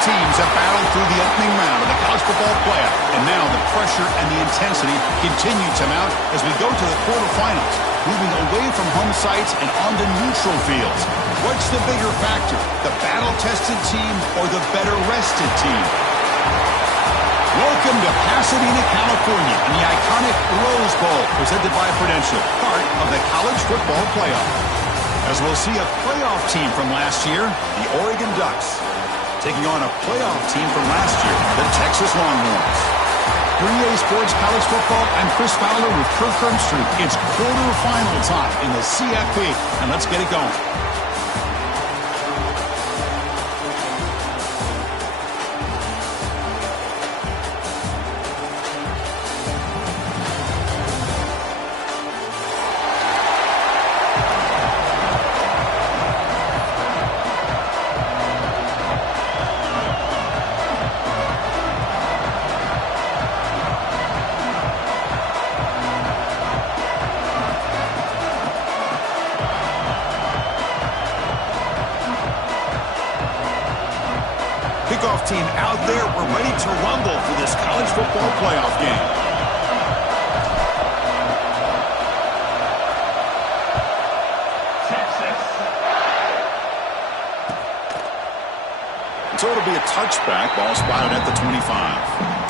teams have battled through the opening round of the college football playoff, and now the pressure and the intensity continue to mount as we go to the quarterfinals, moving away from home sites and onto neutral fields. What's the bigger factor, the battle-tested team or the better-rested team? Welcome to Pasadena, California, and the iconic Rose Bowl, presented by Prudential, part of the college football playoff. As we'll see a playoff team from last year, the Oregon Ducks, taking on a playoff team from last year, the Texas Longhorns. 3A Sports College Football, I'm Chris Fowler with Kirk Herbstreit. It's quarterfinal time in the CFP, and let's get it going. Kickoff team out there. We're ready to rumble for this college football playoff game. So it'll be a touchback. Ball spotted at the 25.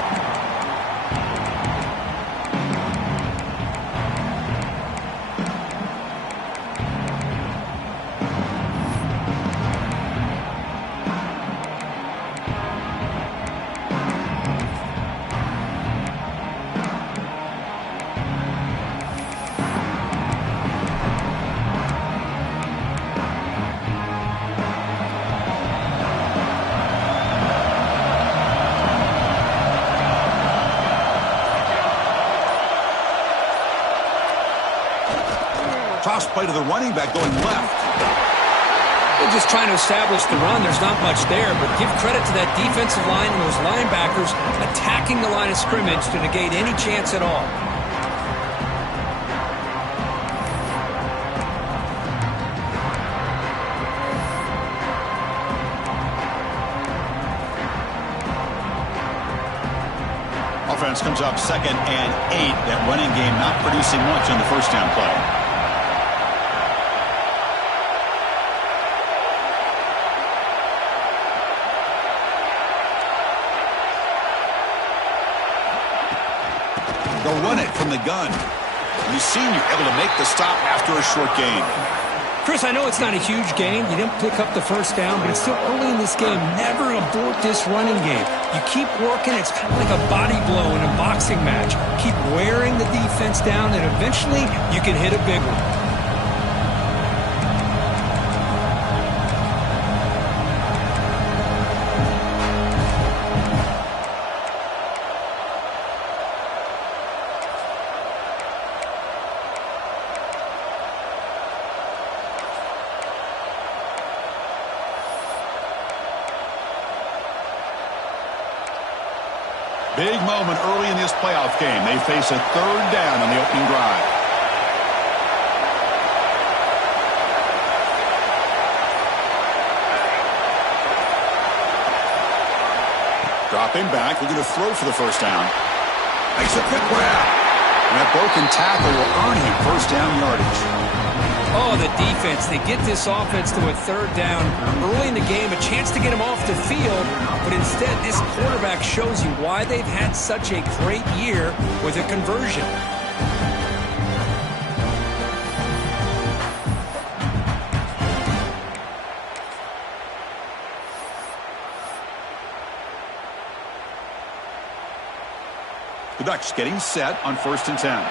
Toss play to the running back going left. They're just trying to establish the run. There's not much there, but give credit to that defensive line and those linebackers attacking the line of scrimmage to negate any chance at all. Offense comes up 2nd and 8. That running game not producing much on the first down play. They'll run it from the gun. The senior able to make the stop after a short gain. Chris, I know it's not a huge gain. You didn't pick up the first down, but it's still early in this game. Never abort this running game. You keep working. It's kind of like a body blow in a boxing match. Keep wearing the defense down, and eventually you can hit a big one. Big moment early in this playoff game. They face a 3rd down on the opening drive. Dropping back, looking to throw for the first down. Makes a quick grab. And that broken tackle will earn him first down yardage. Oh, the defense. They get this offense to a 3rd down early in the game, a chance to get him off the field, but instead this quarterback shows you why they've had such a great year with a conversion. The Ducks getting set on 1st and 10.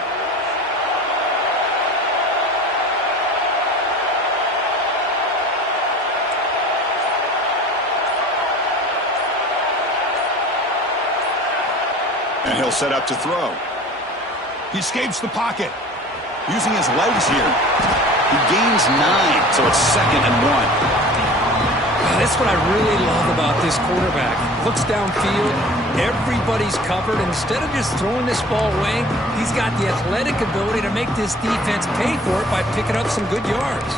And he'll set up to throw. He escapes the pocket. Using his legs here. He gains 9, so it's 2nd and 1. That's what I really love about this quarterback. Looks downfield, everybody's covered. Instead of just throwing this ball away, he's got the athletic ability to make this defense pay for it by picking up some good yards.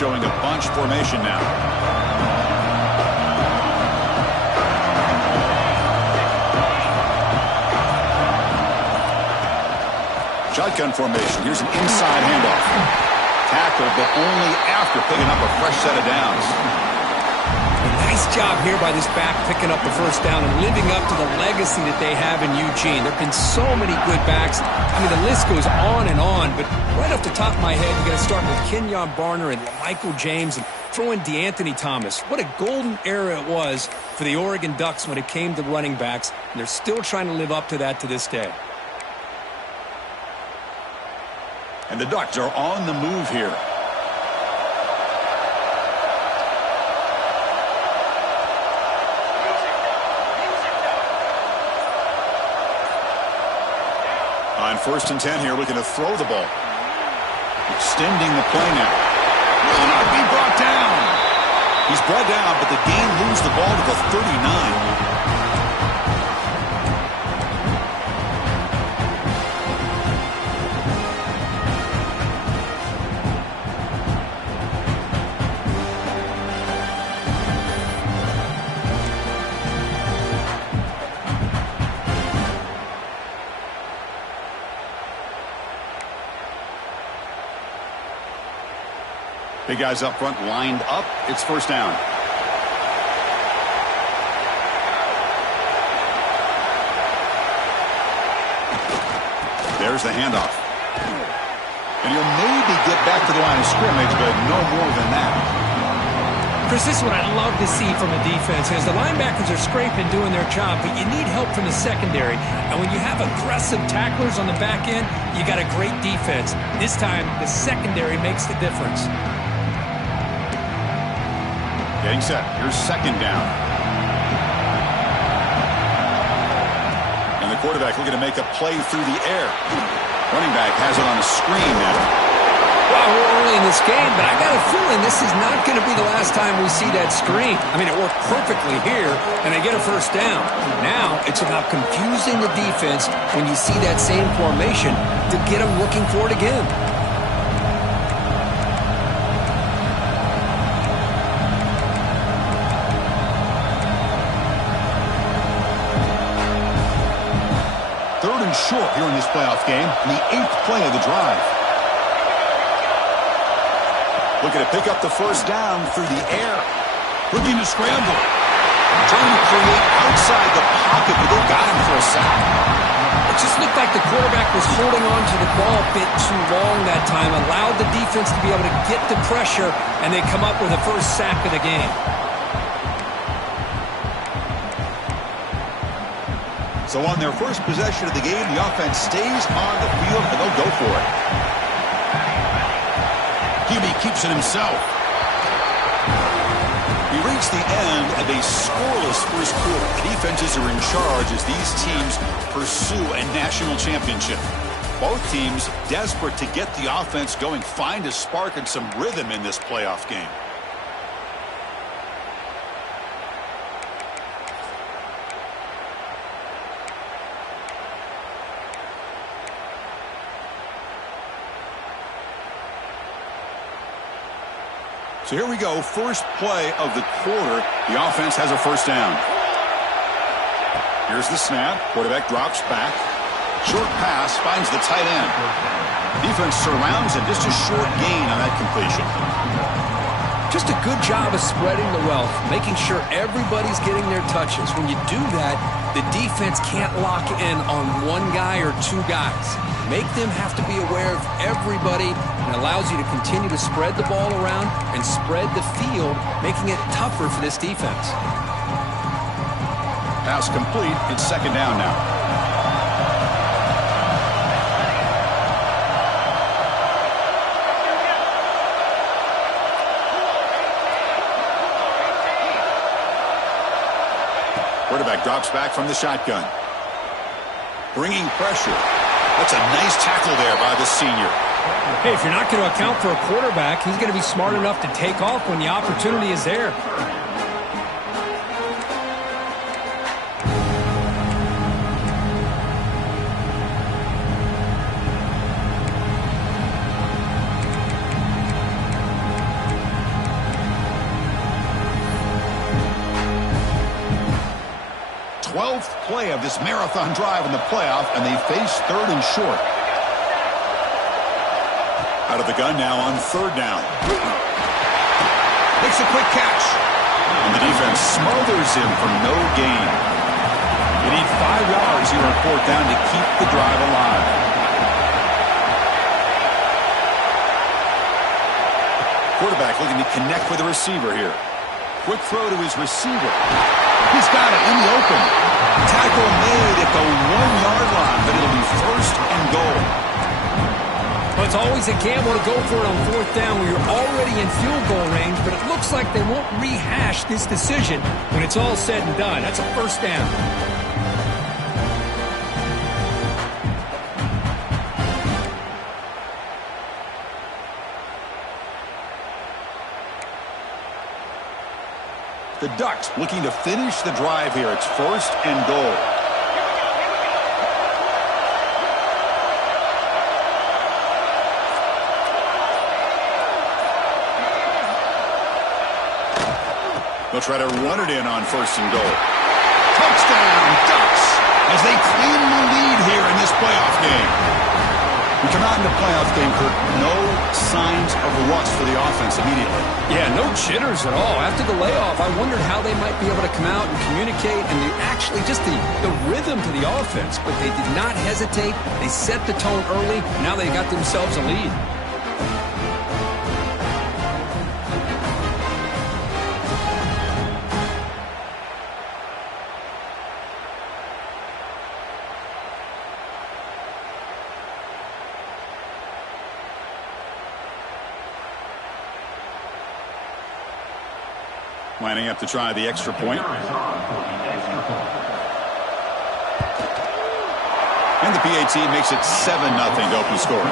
showing a bunch formation now. Shotgun formation. Here's an inside handoff. Tackle, but only after picking up a fresh set of downs. Nice job here by this back picking up the first down and living up to the legacy that they have in Eugene. There have been so many good backs. I mean, the list goes on and on, but right off the top of my head, you got to start with Kenyon Barner and Michael James and throw in DeAnthony Thomas. What a golden era it was for the Oregon Ducks when it came to running backs, and they're still trying to live up to that to this day. And the Ducks are on the move here. On 1st and 10 here, looking to throw the ball. Extending the play now. Will not be brought down. He's brought down, but the game moves the ball to the 39. Big guys up front lined up. It's 1st down. There's the handoff. And he'll maybe get back to the line of scrimmage, but no more than that. Chris, this is what I'd love to see from a defense. As the linebackers are scraping, doing their job, but you need help from the secondary. And when you have aggressive tacklers on the back end, you got a great defense. This time, the secondary makes the difference. Getting set. Here's 2nd down. And the quarterback looking to make a play through the air. Running back has it on a screen now. Well, we're early in this game, but I got a feeling this is not going to be the last time we see that screen. I mean, it worked perfectly here, and they get a 1st down. Now it's about confusing the defense when you see that same formation to get them looking for it again. Short here in this playoff game, the 8th play of the drive. Looking to pick up the 1st down through the air. Looking to scramble. Trying to create outside the pocket, but they got him for a sack. It just looked like the quarterback was holding on to the ball a bit too long that time, allowed the defense to be able to get the pressure, and they come up with the 1st sack of the game. So on their first possession of the game, the offense stays on the field, and they'll go for it. QB keeps it himself. We reach the end of a scoreless first quarter. The defenses are in charge as these teams pursue a national championship. Both teams desperate to get the offense going, find a spark and some rhythm in this playoff game. So here we go, first play of the quarter. The offense has a 1st down. Here's the snap. Quarterback drops back. Short pass finds the tight end. Defense surrounds him. Just a short gain on that completion. Just a good job of spreading the wealth, making sure everybody's getting their touches. When you do that, the defense can't lock in on one guy or 2 guys. Make them have to be aware of everybody, and allows you to continue to spread the ball around and spread the field, making it tougher for this defense. Pass complete. It's 2nd down now. Quarterback drops back from the shotgun. Bringing pressure. That's a nice tackle there by the senior. Hey, if you're not going to account for a quarterback, he's going to be smart enough to take off when the opportunity is there. 12th play of this marathon drive in the playoff, and they face 3rd and short. Out of the gun now on 3rd down. Makes a quick catch. And the defense smothers him for no gain. You need 5 yards here on 4th down to keep the drive alive. Quarterback looking to connect with the receiver here. Quick throw to his receiver. He's got it in the open. Tackle made at the 1-yard line, but it'll be 1st and goal. Well, it's always a gamble to go for it on 4th down when you're already in field goal range, but it looks like they won't rehash this decision when it's all said and done. That's a 1st down. The Ducks looking to finish the drive here. It's 1st and goal. They'll try to run it in on 1st and goal. Touchdown, Ducks, as they claim the lead here in this playoff game. We come out in the playoff game, Kurt, no signs of rust for the offense immediately. Yeah, no jitters at all. After the layoff, I wondered how they might be able to come out and communicate and actually just the rhythm to the offense. But they did not hesitate. They set the tone early. Now they got themselves a lead. Lining up to try the extra point. And the PAT makes it 7-0 to open scoring.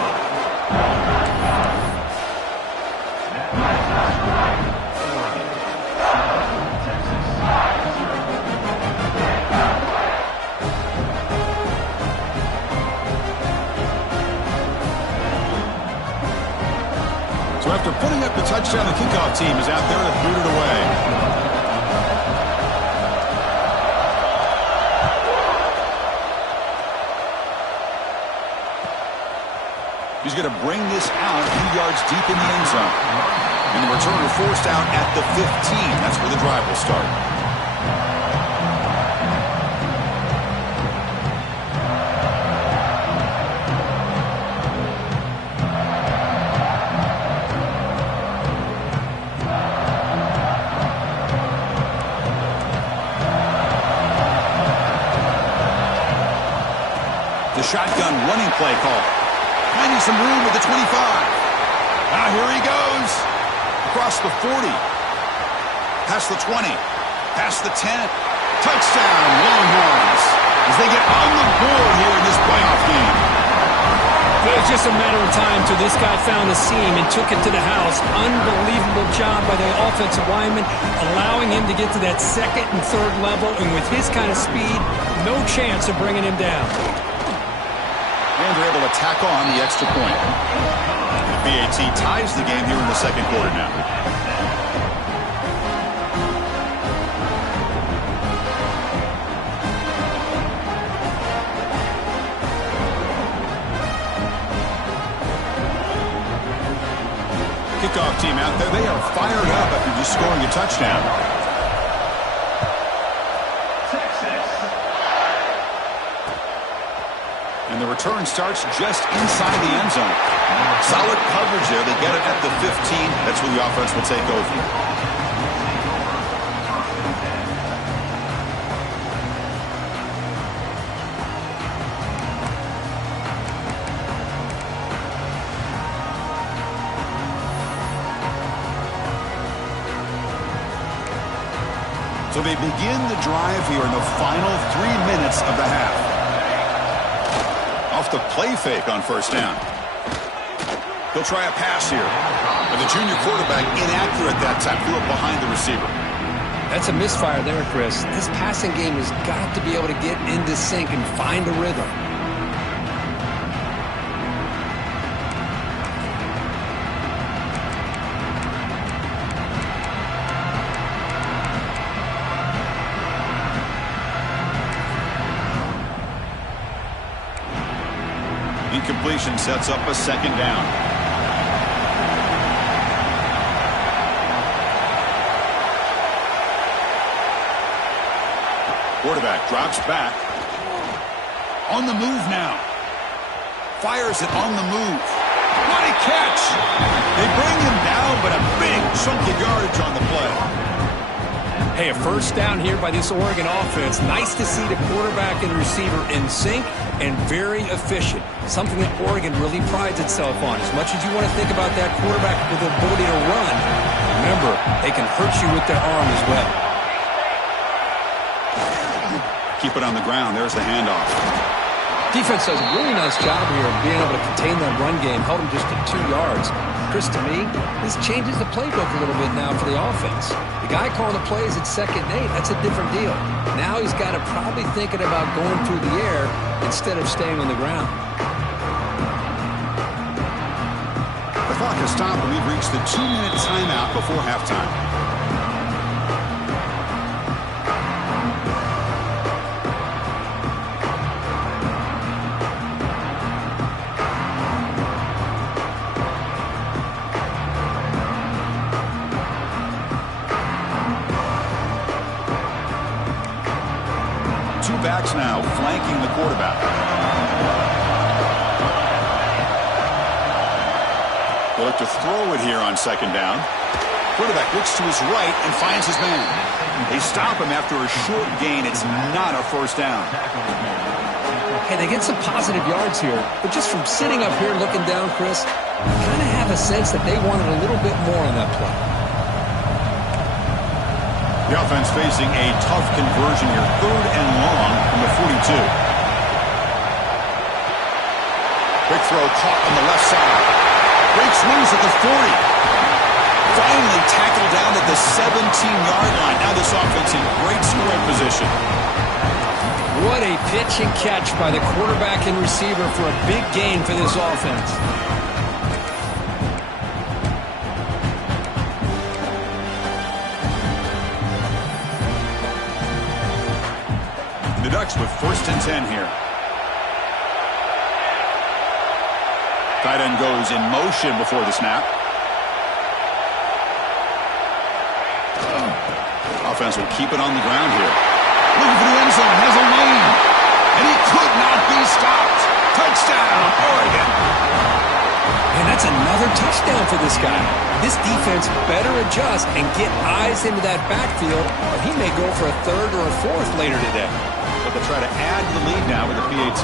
So after putting up the touchdown, the kickoff team is out there to boot it away. He's going to bring this out a few yards deep in the end zone. And the returner forced out at the 15. That's where the drive will start. The shotgun running play call. Finding some room with the 25. Now here he goes. Across the 40. Past the 20. Past the 10. Touchdown, Longhorns. As they get on the board here in this playoff game. It was just a matter of time till this guy found a seam and took it to the house. Unbelievable job by the offensive lineman, allowing him to get to that 2nd and 3rd level. And with his kind of speed, no chance of bringing him down. And they're able to tack on the extra point. The PAT ties the game here in the 2nd quarter now. Kickoff team out there. They are fired up after just scoring a touchdown. And the return starts just inside the end zone. Solid coverage there. They get it at the 15. That's where the offense will take over. So they begin the drive here in the final 3 minutes of the half. Off the play fake on 1st down. He'll try a pass here. But the junior quarterback inaccurate that time. Threw it behind the receiver. That's a misfire there, Chris. This passing game has got to be able to get into sync and find a rhythm. Incompletion sets up a second down. Quarterback drops back. On the move now. Fires it on the move. What a catch! They bring him down, but a big chunk of yardage on the play. Hey, a first down here by this Oregon offense. Nice to see the quarterback and receiver in sync and very efficient. Something that Oregon really prides itself on. As much as you want to think about that quarterback with the ability to run, remember, they can hurt you with their arm as well. Keep it on the ground. There's the handoff. Defense does a really nice job here of being able to contain that run game. Held him just to 2 yards. Chris, to me, this changes the playbook a little bit now for the offense. The guy calling the plays at 2nd and 8, that's a different deal. Now he's got to probably thinking about going through the air instead of staying on the ground. The clock has stopped and we've reached the 2-minute timeout before halftime. Backs now flanking the quarterback. They look to throw it here on 2nd down. Quarterback looks to his right and finds his man. They stop him after a short gain. It's not a first down. Hey, they get some positive yards here, but just from sitting up here looking down, Chris, I kind of have a sense that they wanted a little bit more on that play. The offense facing a tough conversion here. 3rd and long from the 42. Quick throw caught on the left side. Breaks loose at the 40. Finally tackled down at the 17-yard line. Now this offense in great scoring position. What a pitch and catch by the quarterback and receiver for a big gain for this offense. The Ducks with 1st and 10 here. Tight end goes in motion before the snap. Offense will keep it on the ground here. Looking for the end zone. Has a lane. And he could not be stopped. Touchdown, Oregon. And that's another touchdown for this guy. This defense better adjust and get eyes into that backfield, or he may go for a 3rd or a 4th later today. But they'll try to add to the lead now with the PAT.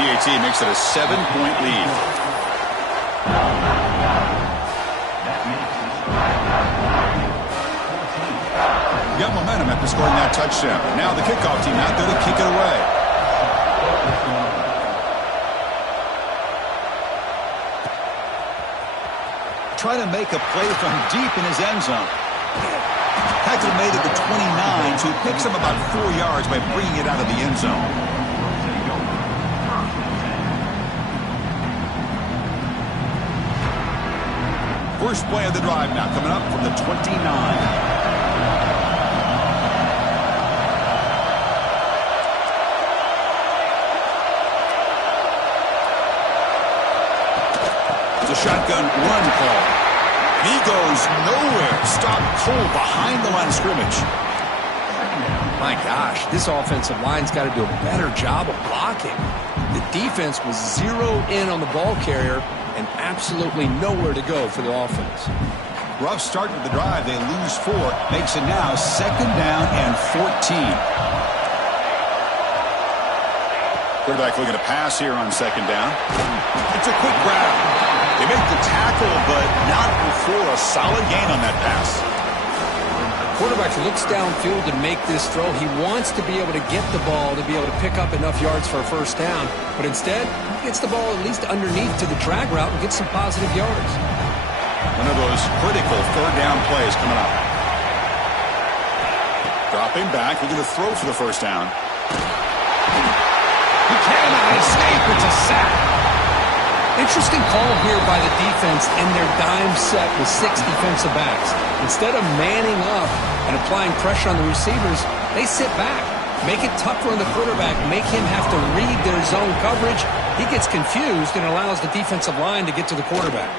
PAT makes it a 7-point lead. Got momentum after scoring that touchdown. Now the kickoff team out there to kick it away. Trying to make a play from deep in his end zone. Tackle made at the 29, so he picks him about 4 yards by bringing it out of the end zone. First play of the drive now coming up from the 29. It's a shotgun run call. He goes nowhere. Stopped cold behind the line of scrimmage. My gosh, this offensive line's got to do a better job of blocking. The defense was zeroed in on the ball carrier and absolutely nowhere to go for the offense. Rough start to the drive. They lose 4. Makes it now 2nd down and 14. Quarterback looking to pass here on 2nd down. It's a quick grab. They make the tackle, but not before a solid gain on that pass. Quarterback looks downfield to make this throw. He wants to be able to get the ball to be able to pick up enough yards for a first down. But instead, he gets the ball at least underneath to the drag route and gets some positive yards. One of those critical 3rd down plays coming up. Dropping back, looking to throw for the first down. He cannot escape. It's a sack. Interesting call here by the defense in their dime set with 6 defensive backs. Instead of manning up and applying pressure on the receivers, they sit back. Make it tougher on the quarterback. Make him have to read their zone coverage. He gets confused and allows the defensive line to get to the quarterback.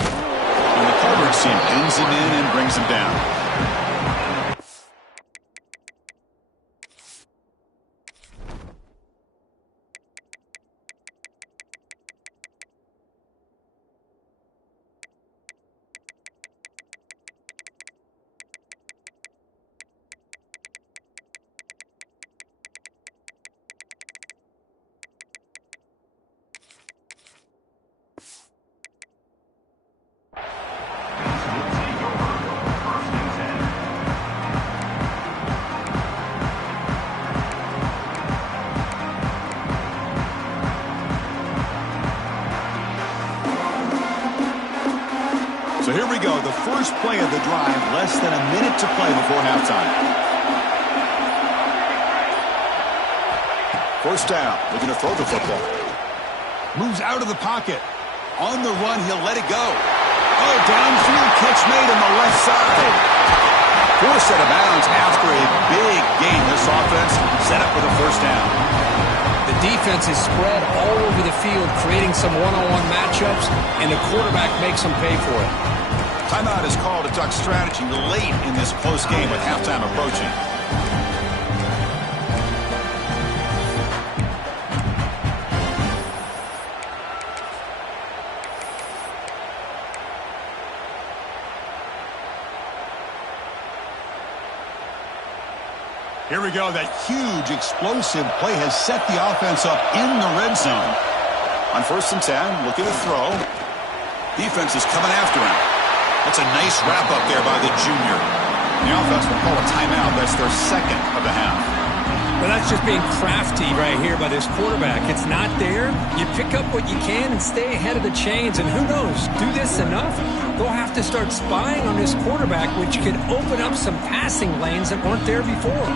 And the coverage team pins him in and brings him down. So here we go, the first play of the drive, less than a minute to play before halftime. First down, looking to throw the football. Moves out of the pocket. On the run, he'll let it go. Oh, downfield catch made on the left side. Forced out of bounds after a big gain. This offense set up with a first down. The defense is spread all over the field, creating some one-on-one matchups, and the quarterback makes them pay for it. Timeout is called to Duck strategy late in this close game with halftime approaching. Here we go. That huge explosive play has set the offense up in the red zone. On 1st and 10, looking to throw. Defense is coming after him. That's a nice wrap up there by the junior. The offense will call a timeout. That's their second of the half. Well, that's just being crafty right here by this quarterback. It's not there. You pick up what you can and stay ahead of the chains. And who knows, do this enough, they'll have to start spying on this quarterback, which could open up some passing lanes that weren't there before.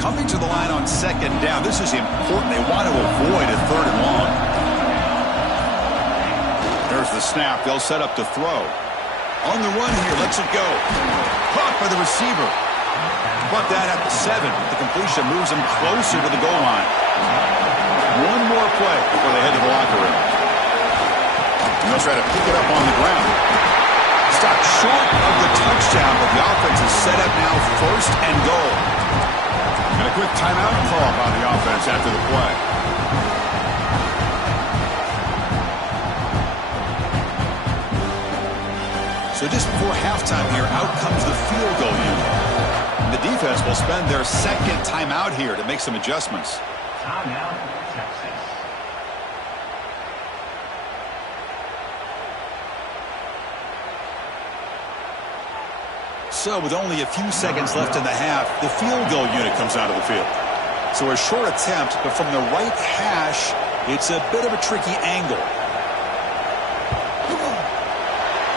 Coming to the line on 2nd down. This is important. They want to avoid a 3rd and long. There's the snap. They'll set up to throw. On the run here, lets it go. Caught by the receiver. Brought that at the 7. The completion moves him closer to the goal line. One more play before they head to the locker room. And they'll try to pick it up on the ground. Stopped short of the touchdown, but the offense is set up now 1st and goal. And a quick timeout call by the offense after the play. So just before halftime here, out comes the field goal unit. And the defense will spend their 2nd timeout here to make some adjustments. Timeout, Texas. So with only a few seconds left in the half, the field goal unit comes out of the field. So a short attempt, but from the right hash, it's a bit of a tricky angle.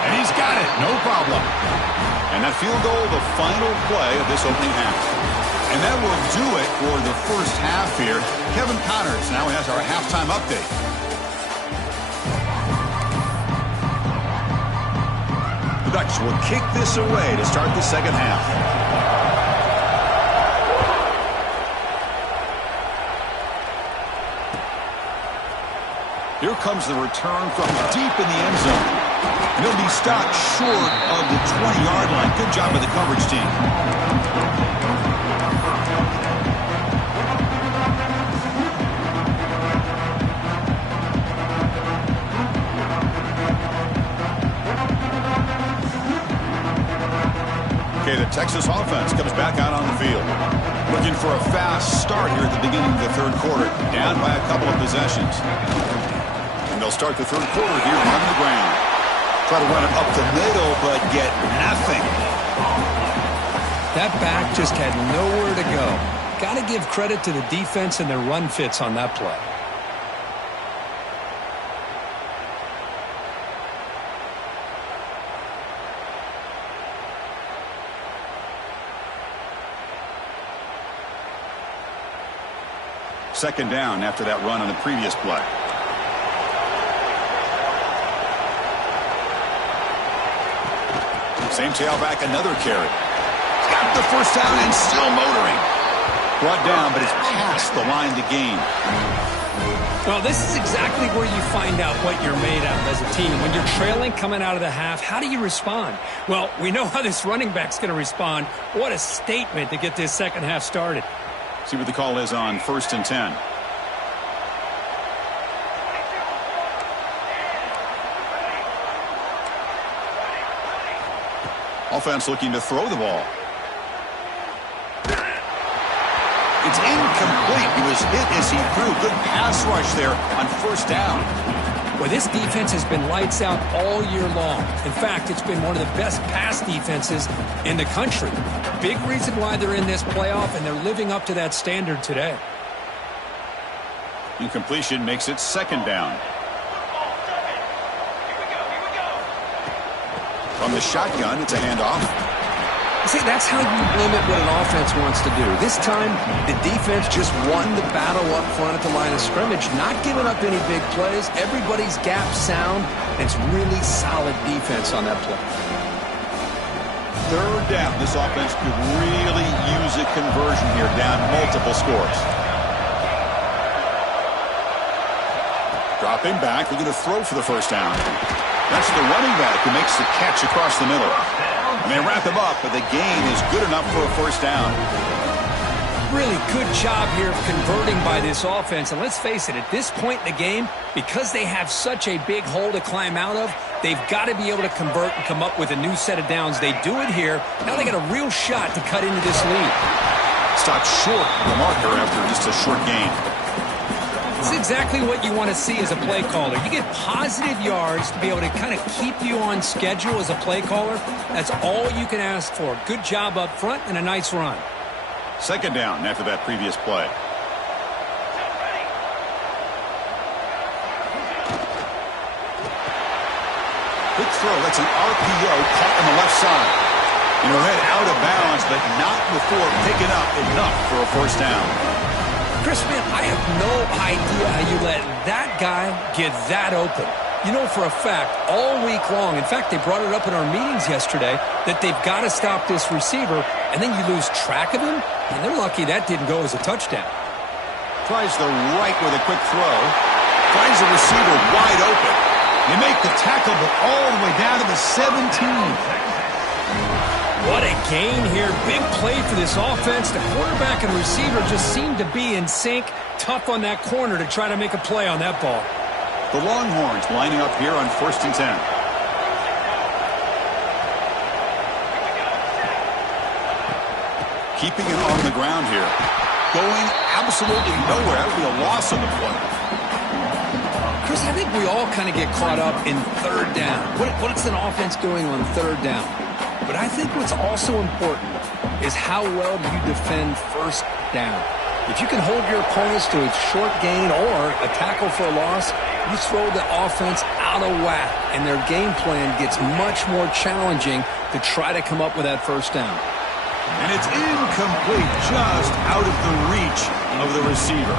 And he's got it, no problem. And that field goal, the final play of this opening half. And that will do it for the first half here. Kevin Connors now has our halftime update. The Ducks will kick this away to start the second half. Here comes the return from deep in the end zone. And he'll be stopped short of the 20-yard line. Good job by the coverage team. Okay, the Texas offense comes back out on the field. Looking for a fast start here at the beginning of the 3rd quarter. Down by a couple of possessions. And they'll start the 3rd quarter here on the ground. Try to run it up the middle, but get nothing. That back just had nowhere to go. Got to give credit to the defense and their run fits on that play. Second down after that run on the previous play. Same tailback, another carry. Got got the first down and still motoring. Brought down, but it's past the line to gain. Well, this is exactly where you find out what you're made of as a team. When you're trailing coming out of the half, how do you respond? Well, we know how this running back's going to respond. What a statement to get this second half started. See what the call is on 1st and 10. Offense looking to throw the ball. It's incomplete. He was hit as he threw. Good pass rush there on 1st down. Well, this defense has been lights out all year long. In fact, it's been one of the best pass defenses in the country. Big reason why they're in this playoff, and they're living up to that standard today. Incompletion makes it 2nd down. From the shotgun, it's a handoff. See, that's how you limit what an offense wants to do. This time, the defense just won the battle up front at the line of scrimmage, not giving up any big plays. Everybody's gap sound, and it's really solid defense on that play. 3rd down. This offense could really use a conversion here, down multiple scores. Dropping back, looking to throw for the 1st down. That's the running back who makes the catch across the middle. And they wrap him up, but the gain is good enough for a 1st down. Really good job here of converting by this offense. And let's face it, at this point in the game, because they have such a big hole to climb out of, they've got to be able to convert and come up with a new set of downs. They do it here. Now they got a real shot to cut into this lead. Stopped short of the marker after just a short gain. It's exactly what you want to see as a play caller. You get positive yards to be able to kind of keep you on schedule as a play caller. That's all you can ask for. Good job up front and a nice run. 2nd down after that previous play. Good throw. That's an RPO caught on the left side. And he'll head out of bounds, but not before picking up enough for a 1st down. Chris, man, I have no idea how you let that guy get that open. You know for a fact, all week long, in fact, they brought it up in our meetings yesterday, that they've got to stop this receiver, and then you lose track of him, and they're lucky that didn't go as a touchdown. Tries the right with a quick throw. Finds the receiver wide open. They make the tackle, but all the way down to the 17. What a gain here. Big play for this offense. The quarterback and receiver just seem to be in sync. Tough on that corner to try to make a play on that ball. The Longhorns lining up here on 1st and 10. Keeping it on the ground here. Going absolutely nowhere. That would be a loss on the play. Chris, I think we all kind of get caught up in 3rd down. What's an offense doing on 3rd down? But I think what's also important is how well do you defend 1st down. If you can hold your opponents to a short gain or a tackle for a loss, you throw the offense out of whack, and their game plan gets much more challenging to try to come up with that 1st down. And it's incomplete, just out of the reach of the receiver.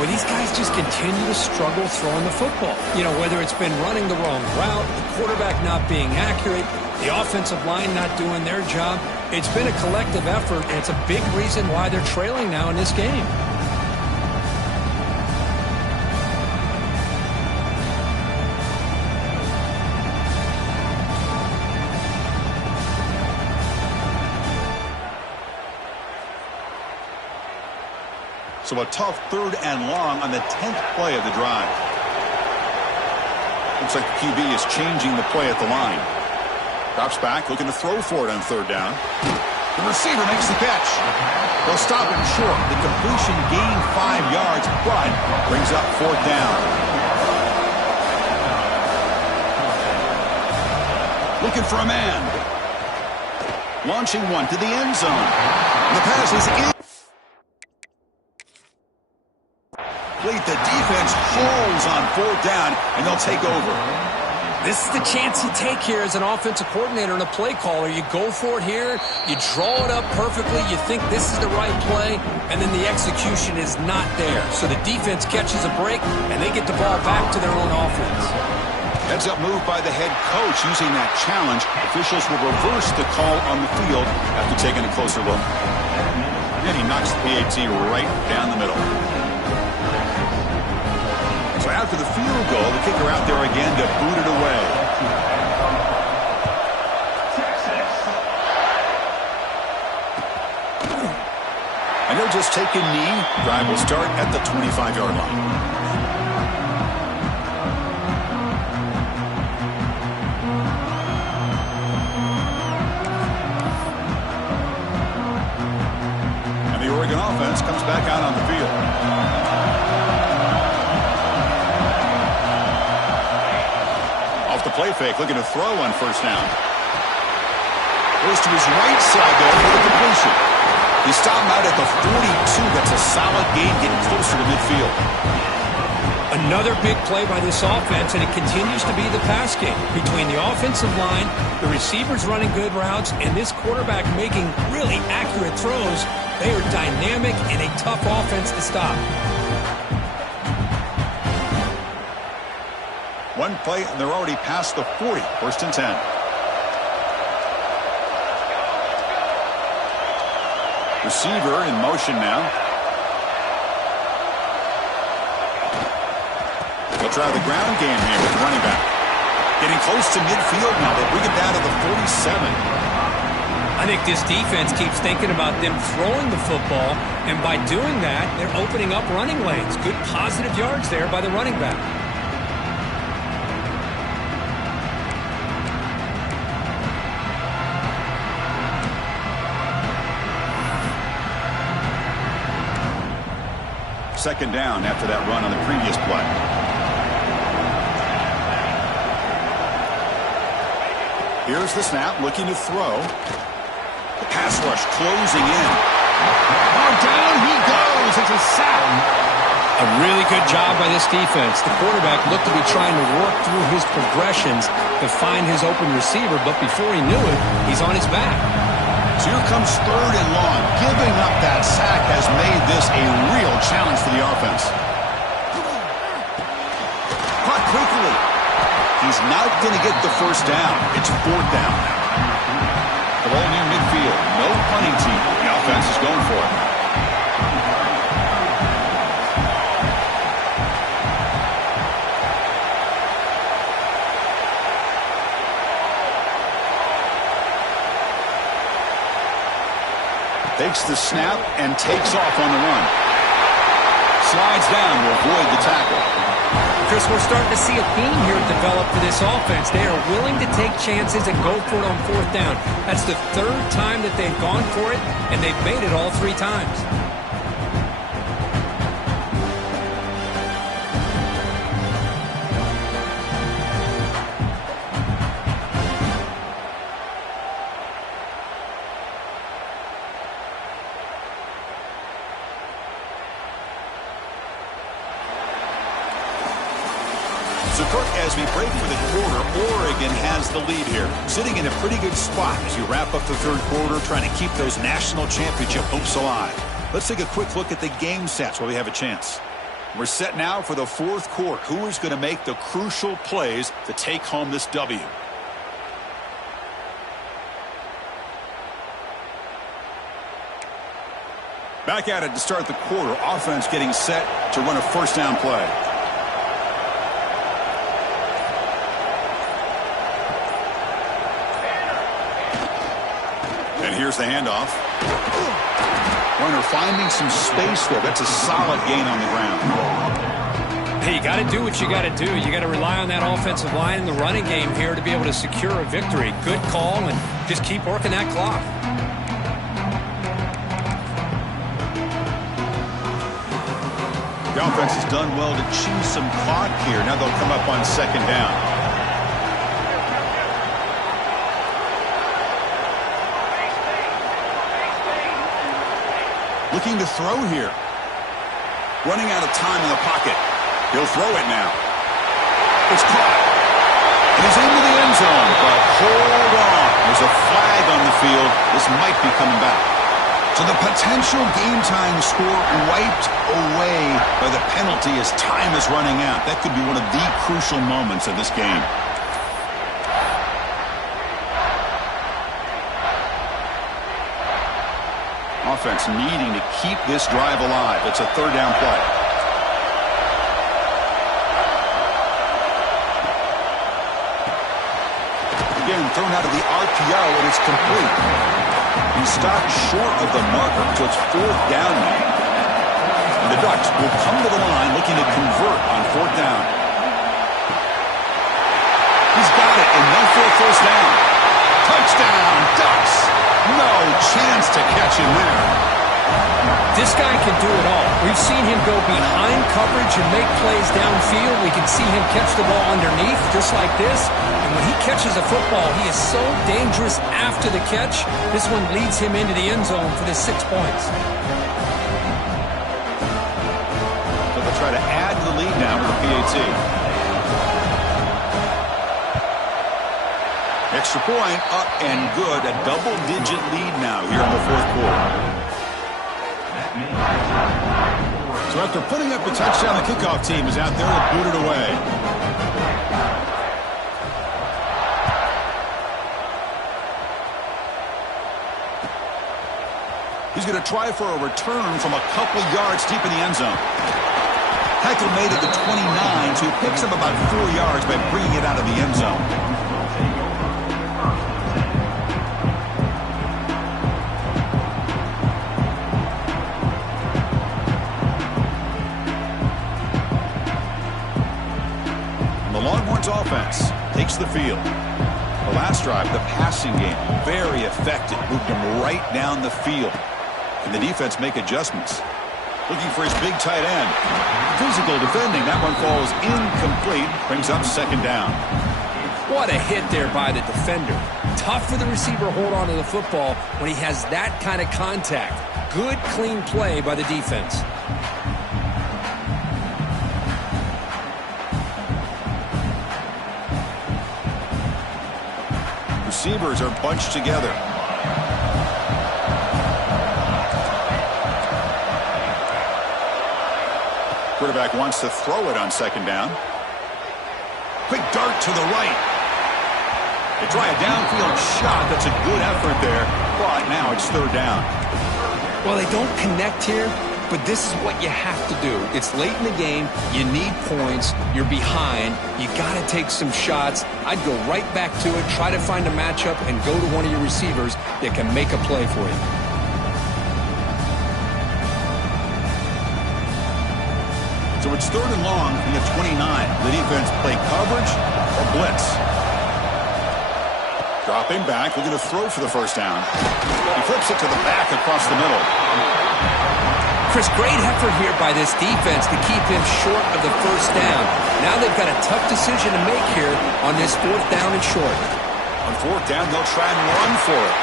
Well, these guys just continue to struggle throwing the football. You know, whether it's been running the wrong route, the quarterback not being accurate, the offensive line not doing their job. It's been a collective effort, and it's a big reason why they're trailing now in this game. So a tough 3rd and long on the 10th play of the drive. Looks like the QB is changing the play at the line. Drops back, looking to throw for it on 3rd down. The receiver makes the catch. They'll stop him short. The completion gained 5 yards, but brings up 4th down. Looking for a man. Launching one to the end zone. The pass is in. The defense holds on 4th down, and they'll take over. This is the chance you take here as an offensive coordinator and a play caller. You go for it here. You draw it up perfectly. You think this is the right play, and then the execution is not there. So the defense catches a break, and they get the ball back to their own offense. Heads up move by the head coach using that challenge. Officials will reverse the call on the field after taking a closer look. And he knocks the PAT right down the middle. So after the field goal, the kicker out there again to boot it away. And he'll just take a knee. Drive will start at the 25-yard line. Offense comes back out on the field. Off the play fake, looking to throw on first down. Goes to his right side there for the completion. He stopped him out at the 42. That's a solid gain, getting closer to midfield. Another big play by this offense, and it continues to be the pass game. Between the offensive line, the receivers running good routes, and this quarterback making really accurate throws, they are dynamic and a tough offense to stop. One play, and they're already past the 40. First and 10. Receiver in motion now. They'll try the ground game here with the running back. Getting close to midfield now. They bring it down to the 47. I think this defense keeps thinking about them throwing the football, and by doing that, they're opening up running lanes. Good positive yards there by the running back. Second down after that run on the previous play. Here's the snap, looking to throw. The pass rush closing in. Oh, down he goes. It's a sack. A really good job by this defense. The quarterback looked to be trying to work through his progressions to find his open receiver, but before he knew it, he's on his back. So here comes third and long. Giving up that sack has made this a real challenge for the offense. Caught quickly. He's not going to get the first down. It's fourth down now. The ball near midfield. No punting team. The offense is going for it. Takes the snap and takes off on the run. Slides down to avoid the tackle. Chris, we're starting to see a theme here develop for this offense. They are willing to take chances and go for it on fourth down. That's the third time that they've gone for it, and they've made it all three times. So, Kirk, as we break for the quarter, Oregon has the lead here, sitting in a pretty good spot as you wrap up the third quarter, trying to keep those national championship hopes alive. Let's take a quick look at the game stats while we have a chance. We're set now for the fourth quarter. Who is going to make the crucial plays to take home this W? Back at it to start the quarter. Offense getting set to run a first down play. And here's the handoff. Runner finding some space there. That's a solid gain on the ground. Hey, you got to do what you got to do. You got to rely on that offensive line in the running game here to be able to secure a victory. Good call, and just keep working that clock. The offense has done well to chew some clock here. Now they'll come up on second down. Looking to throw here. Running out of time in the pocket. He'll throw it now. It's caught. He's into the end zone, but hold on. There's a flag on the field. This might be coming back. So the potential game-time score wiped away by the penalty as time is running out. That could be one of the crucial moments of this game. Offense needing to keep this drive alive. It's a third down play. Again, thrown out of the RPO, and it's complete. He stopped short of the marker, so it's fourth down now. And the Ducks will come to the line looking to convert on fourth down. He's got it, and no for a first down. Touchdown, Ducks! No chance to catch him there. This guy can do it all. We've seen him go behind coverage and make plays downfield. We can see him catch the ball underneath, just like this. And when he catches a football, he is so dangerous after the catch. This one leads him into the end zone for the 6 points. So they'll try to add to the lead now with the PAT. Extra point up and good. A double-digit lead now here in the fourth quarter. So after putting up a touchdown, the kickoff team is out there to boot it away. He's going to try for a return from a couple yards deep in the end zone. Heckle made it to 29, so he picks up about 4 yards by bringing it out of the end zone. Offense takes the field. The last drive, the passing game, very effective. Moved him right down the field. And the defense make adjustments. Looking for his big tight end. Physical defending. That one falls incomplete. Brings up second down. What a hit there by the defender. Tough for the receiver to hold on to the football when he has that kind of contact. Good, clean play by the defense. Receivers are bunched together. Quarterback wants to throw it on second down. Quick dart to the right. They try a downfield shot. That's a good effort there, but now it's third down. Well, they don't connect here, but this is what you have to do. It's late in the game. You need points. You're behind. You got to take some shots. I'd go right back to it, try to find a matchup, and go to one of your receivers that can make a play for you. So it's third and long from the 29. The defense play coverage or blitz. Dropping back, looking to throw for the first down. He flips it to the back across the middle. Chris, great effort here by this defense to keep him short of the first down. Now they've got a tough decision to make here on this fourth down and short. On fourth down, they'll try and run for it.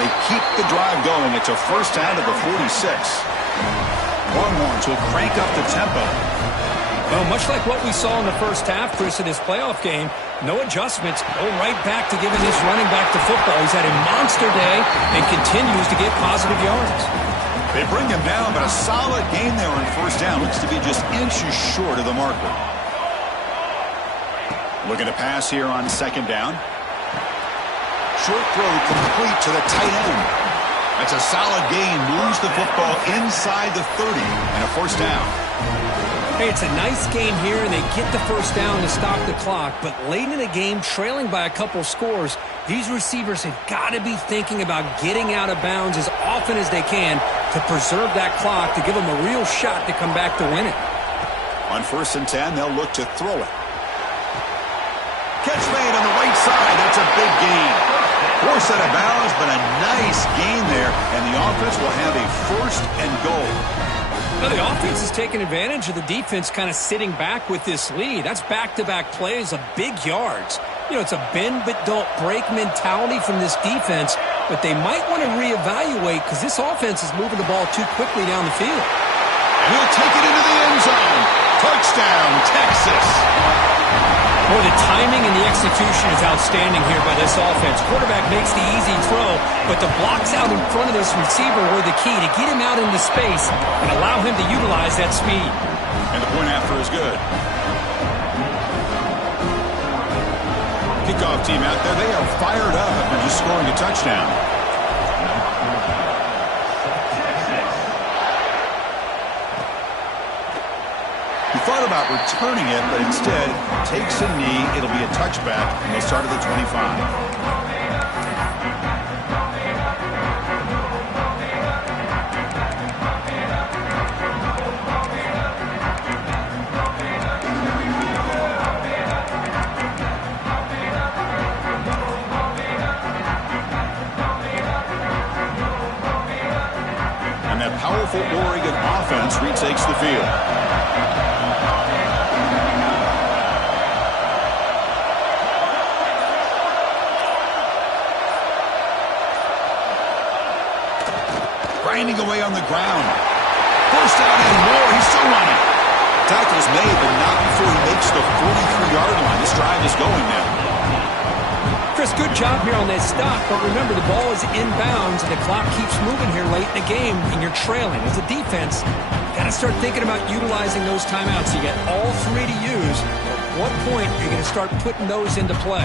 They keep the drive going. It's a first down to the 46. Longhorns will crank up the tempo. Well, much like what we saw in the first half, Chris, in this playoff game, no adjustments, go right back to giving this running back the football. He's had a monster day and continues to get positive yards. They bring him down, but a solid game there on first down. Looks to be just inches short of the marker. Looking to pass here on second down. Short throw complete to the tight end. That's a solid gain. Moves the football inside the 30 and a first down. Hey, it's a nice game here, and they get the first down to stop the clock. But late in the game, trailing by a couple scores, these receivers have got to be thinking about getting out of bounds as often as they can to preserve that clock, to give them a real shot to come back to win it. On first and 10, they'll look to throw it. Catch made on the right side. That's a big gain. Force out of bounds, but a nice gain there, and the offense will have a first and goal. Now the offense is taking advantage of the defense kind of sitting back with this lead. That's back-to-back plays of big yards. You know, it's a bend but don't break mentality from this defense, but they might want to reevaluate because this offense is moving the ball too quickly down the field. And he'll take it into the end zone. Touchdown, Texas. Boy, the timing and the execution is outstanding here by this offense. Quarterback makes the easy throw, but the blocks out in front of this receiver were the key to get him out into space and allow him to utilize that speed. And the point after is good. Kickoff team out there, they are fired up after just scoring a touchdown. He thought about returning it, but instead takes a knee. It'll be a touchback, and they'll start at the 25. That powerful Oregon offense retakes the field. Grinding away on the ground. First down and more. He's still running. Tackle's made, but not before he makes the 43-yard line. This drive is going now. Chris, good job here on that stop, but remember the ball is inbounds and the clock keeps moving here late in the game and you're trailing. As a defense, you got to start thinking about utilizing those timeouts. You got all three to use. At what point are you going to start putting those into play?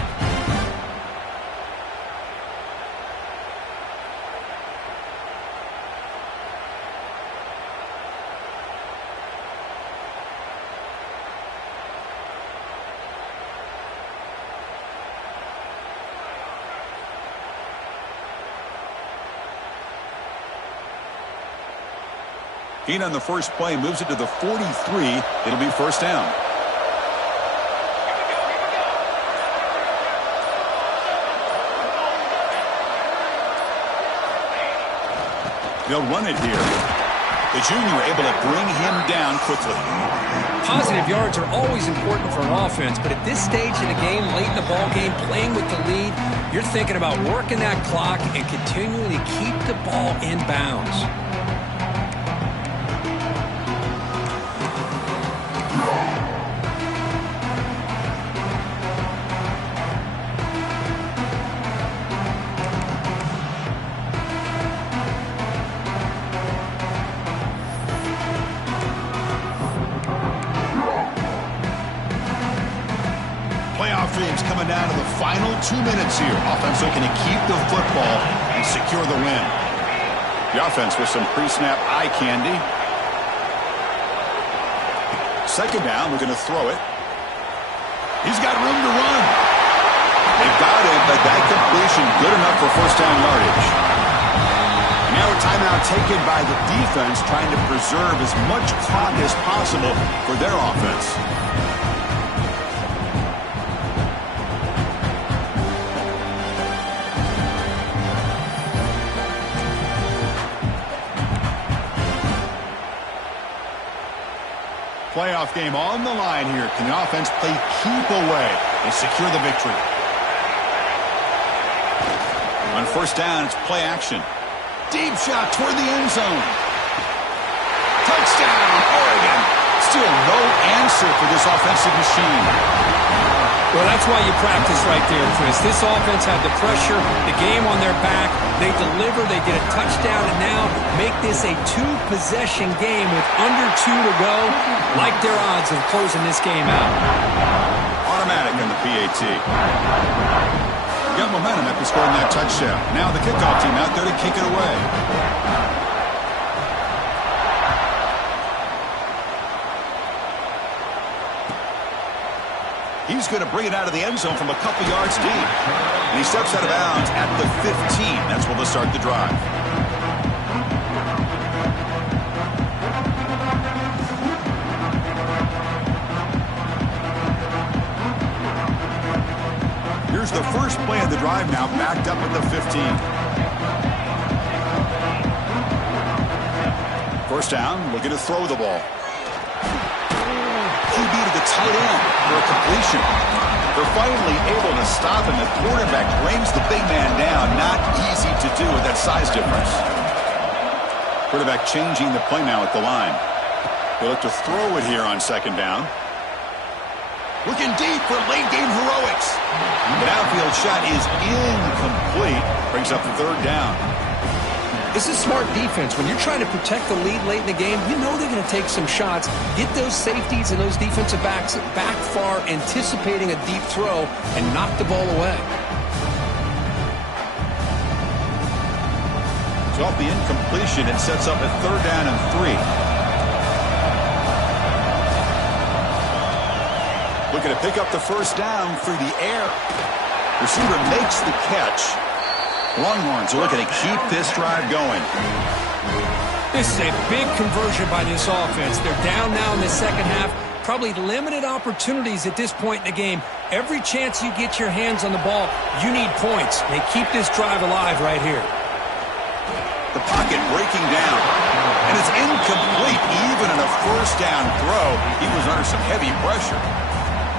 Heat on the first play moves it to the 43. It'll be first down. They'll run it here. The junior able to bring him down quickly. Positive yards are always important for an offense, but at this stage in the game, late in the ball game, playing with the lead, you're thinking about working that clock and continually keep the ball in bounds. Dreams coming down to the final 2 minutes here. Offense looking to keep the football and secure the win. The offense with some pre-snap eye candy. Second down, we're going to throw it. He's got room to run. They've got it, but that completion good enough for first down yardage. And now a timeout taken by the defense trying to preserve as much clock as possible for their offense. Playoff game on the line here. Can the offense play keep away and secure the victory? On first down, it's play action. Deep shot toward the end zone. Touchdown, Oregon. Still no answer for this offensive machine. Well, that's why you practice right there, Chris. This offense had the pressure, the game on their back. They deliver, they get a touchdown, and now make this a two-possession game with under 2 to go. Like their odds of closing this game out. Automatic on the PAT. Got momentum after scoring that touchdown. Now the kickoff team out there to kick it away. He's going to bring it out of the end zone from a couple yards deep. And he steps out of bounds at the 15. That's where they'll start the drive. Here's the first play of the drive now, backed up at the 15. First down, looking to throw the ball. QB to the tight end for a completion. They're finally able to stop him. The quarterback brings the big man down. Not easy to do with that size difference. Quarterback changing the play now at the line. They look to throw it here on second down. Looking deep for late-game heroics. The outfield shot is incomplete. Brings up the third down. This is smart defense. When you're trying to protect the lead late in the game, you know they're going to take some shots, get those safeties and those defensive backs back far, anticipating a deep throw, and knock the ball away. So off the incompletion, it sets up a 3rd down and 3. Looking to pick up the first down through the air. Receiver makes the catch. Longhorns are looking to keep this drive going. This is a big conversion by this offense. They're down now in the second half. Probably limited opportunities at this point in the game. Every chance you get your hands on the ball, you need points. They keep this drive alive right here. The pocket breaking down. And it's incomplete. Even in a first down throw, he was under some heavy pressure.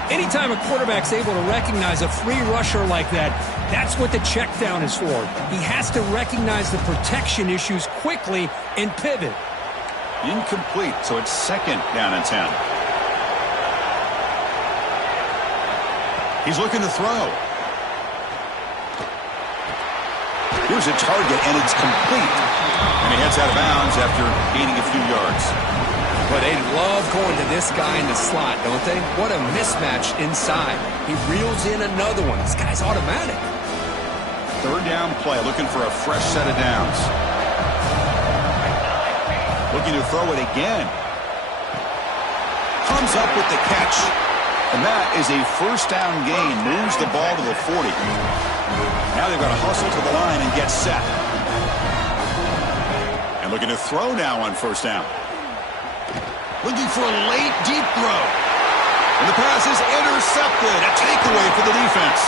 Anytime a quarterback's able to recognize a free rusher like that, that's what the check down is for. He has to recognize the protection issues quickly and pivot. Incomplete, so it's 2nd down and 10. He's looking to throw. Here's a target, and it's complete. And he heads out of bounds after gaining a few yards. But they love going to this guy in the slot, don't they? What a mismatch inside. He reels in another one. This guy's automatic. 3rd down play, looking for a fresh set of downs. Looking to throw it again. Comes up with the catch. And that is a first down gain. Moves the ball to the 40. Now they've got to hustle to the line and get set. And looking to throw now on first down. Looking for a late, deep throw. And the pass is intercepted. A takeaway for the defense.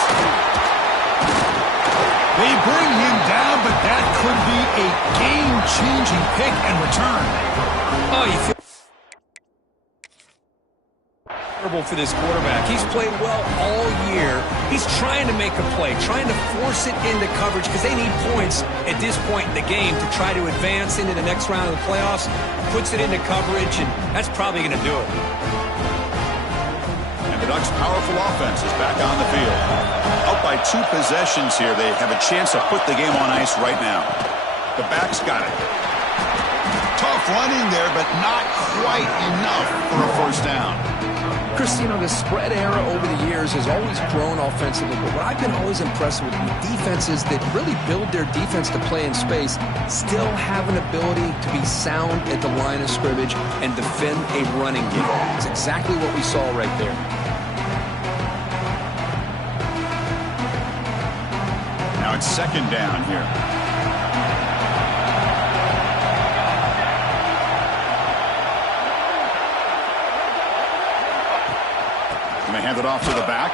They bring him down, but that could be a game-changing pick and return. Oh, you feel terrible for this quarterback. He's played well all year. He's trying to make a play, trying to force it into coverage because they need points at this point in the game to try to advance into the next round of the playoffs. Puts it into coverage, and that's probably going to do it. And the Ducks' powerful offense is back on the field. Up by 2 possessions here. They have a chance to put the game on ice right now. The back's got it. Tough running there, but not quite enough for a first down. Chris, you know, the spread era over the years has always grown offensively, but what I've been always impressed with defenses that really build their defense to play in space still have an ability to be sound at the line of scrimmage and defend a running game. It's exactly what we saw right there. Now it's 2nd down here. And they hand it off to the back.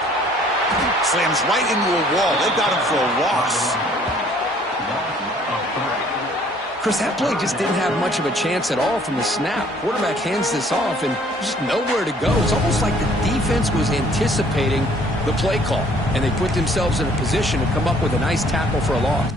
Slams right into a wall. They've got him for a loss. Chris, that play just didn't have much of a chance at all from the snap. Quarterback hands this off and just nowhere to go. It's almost like the defense was anticipating the play call, and they put themselves in a position to come up with a nice tackle for a loss.